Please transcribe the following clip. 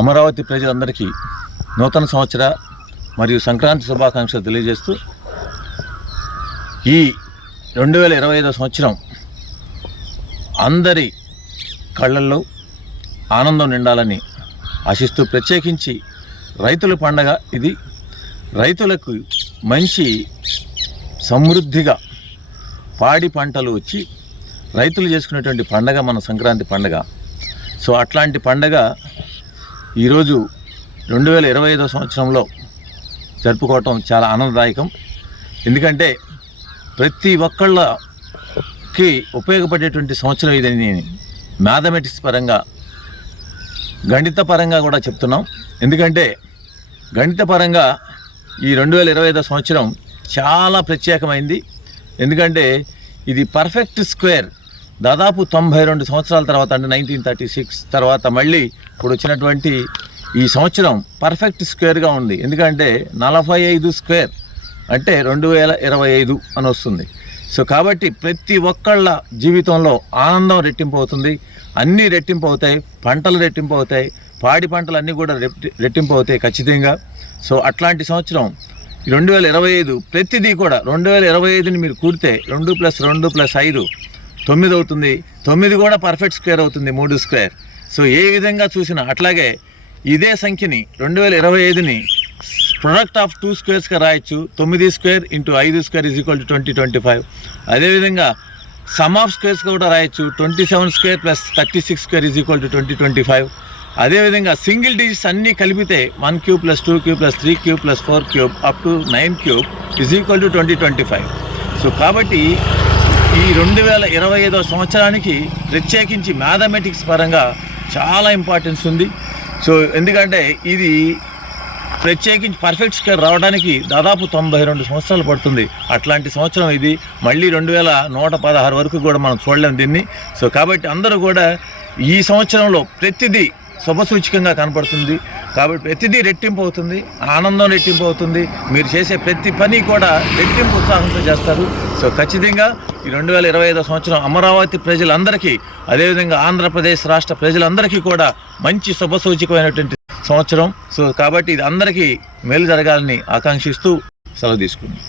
అమరావతి ప్రజలందరికీ నూతన సంవత్సర మరియు సంక్రాంతి శుభాకాంక్షలు తెలియజేస్తూ ఈ 2025 సంవత్సరం అందరి కళ్ళల్లో ఆనందం నిండాలని ఆశిస్తూ, ప్రత్యేకించి రైతుల పండగ ఇది. రైతులకు మంచి సమృద్ధిగా పాడి పంటలు వచ్చి రైతులు చేసుకునేటువంటి పండగ మన సంక్రాంతి పండగ. సో అట్లాంటి పండగ ఈరోజు 2025 సంవత్సరంలో జరుపుకోవటం చాలా ఆనందదాయకం. ఎందుకంటే ప్రతి ఒక్కళ్ళకి ఉపయోగపడేటువంటి సంవత్సరం ఇదని మ్యాథమెటిక్స్ పరంగా, గణిత పరంగా కూడా చెప్తున్నాం. ఎందుకంటే గణిత పరంగా ఈ 2025 సంవత్సరం చాలా ప్రత్యేకమైంది. ఎందుకంటే ఇది పర్ఫెక్ట్ స్క్వేర్. దాదాపు 92 సంవత్సరాల తర్వాత, అంటే 1936 తర్వాత మళ్ళీ ఇప్పుడు వచ్చినటువంటి ఈ సంవత్సరం పర్ఫెక్ట్ స్క్వేర్గా ఉంది. ఎందుకంటే 45 స్క్వేర్ అంటే 2025 అని వస్తుంది. సో కాబట్టి ప్రతి ఒక్కళ్ళ జీవితంలో ఆనందం రెట్టింపు అవుతుంది, అన్నీ రెట్టింపు అవుతాయి, పంటలు రెట్టింపు అవుతాయి, పాడి పంటలు అన్నీ కూడా రెట్టింపు అవుతాయి ఖచ్చితంగా. సో అట్లాంటి సంవత్సరం 2025 ప్రతిదీ కూడా 2025ని మీరు కూడితే 2 + 2 + 5 9 అవుతుంది. 9 కూడా పర్ఫెక్ట్ స్క్వేర్ అవుతుంది, 3 స్క్వేర్. సో ఏ విధంగా చూసినా అట్లాగే ఇదే సంఖ్యని 2025ని ప్రొడక్ట్ ఆఫ్ 2 స్క్వేర్స్గా రాయొచ్చు. 9 స్క్వేర్ × 5 స్క్వేర్ = 2025. అదేవిధంగా సమ్ ఆఫ్ స్క్వేర్స్ కూడా రాయొచ్చు. 27 స్క్వేర్ + 36 స్క్వేర్ = 2025. అదేవిధంగా సింగిల్ డిజిట్స్ అన్నీ కలిపితే 1³ + 2³ + 3³ + 4³ అప్ టు 9³ = 2025. సో కాబట్టి ఈ 2025 సంవత్సరానికి ప్రత్యేకించి మ్యాథమెటిక్స్ పరంగా చాలా ఇంపార్టెన్స్ ఉంది. సో ఎందుకంటే ఇది ప్రత్యేకించి పర్ఫెక్ట్ స్క్వేర్ రావడానికి దాదాపు 92 సంవత్సరాలు పడుతుంది. అట్లాంటి సంవత్సరం ఇది. మళ్ళీ 2116 వరకు కూడా మనం చూడలేము దీన్ని. సో కాబట్టి అందరూ కూడా ఈ సంవత్సరంలో ప్రతిదీ శుభసూచకంగా కనపడుతుంది. కాబట్టి ప్రతిదీ రెట్టింపు అవుతుంది, ఆనందం రెట్టింపు అవుతుంది. మీరు చేసే ప్రతి పని కూడా రెట్టింపు ఉత్సాహంతో చేస్తారు. సో ఖచ్చితంగా ఈ 2025 సంవత్సరం అమరావతి ప్రజలందరికీ, అదేవిధంగా ఆంధ్రప్రదేశ్ రాష్ట్ర ప్రజలందరికీ కూడా మంచి శుభసూచకమైనటువంటి సంవత్సరం. సో కాబట్టి ఇది అందరికీ మేలు జరగాలని ఆకాంక్షిస్తూ సెలవు తీసుకుంది.